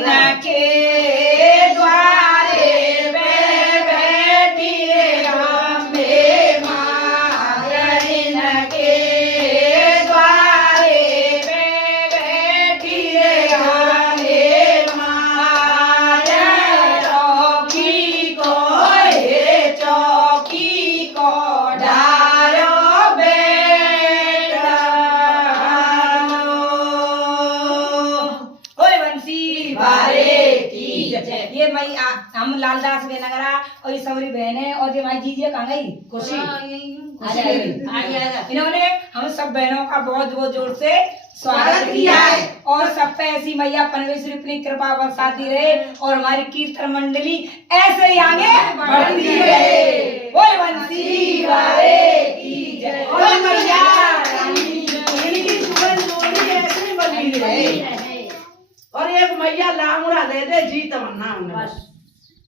इनके द्वारे पे बैठी रे अम्बे माय इनके द्वारे पे बैठी रे अम्बे माय चौकी को डारो ये मई हम लालदास बेनगरा और ये सवरी बहन है और ये माई जीजिए कहाँ गई खुशी इन्होंने हम सब बहनों का बहुत बहुत जोर से स्वागत किया है और सब पे ऐसी मैया परमेश्वरी अपनी कृपा बरसाती रहे और हमारी कीर्तन मंडली ऐसे ही आगे बढ़ती रहे। बोल बंसी वाले की जय। बोल मैया इनकी सुगंध जोड़ी ऐसे ही बनी रहे और एक मैया लामुड़ा दे दे जी तमन्ना।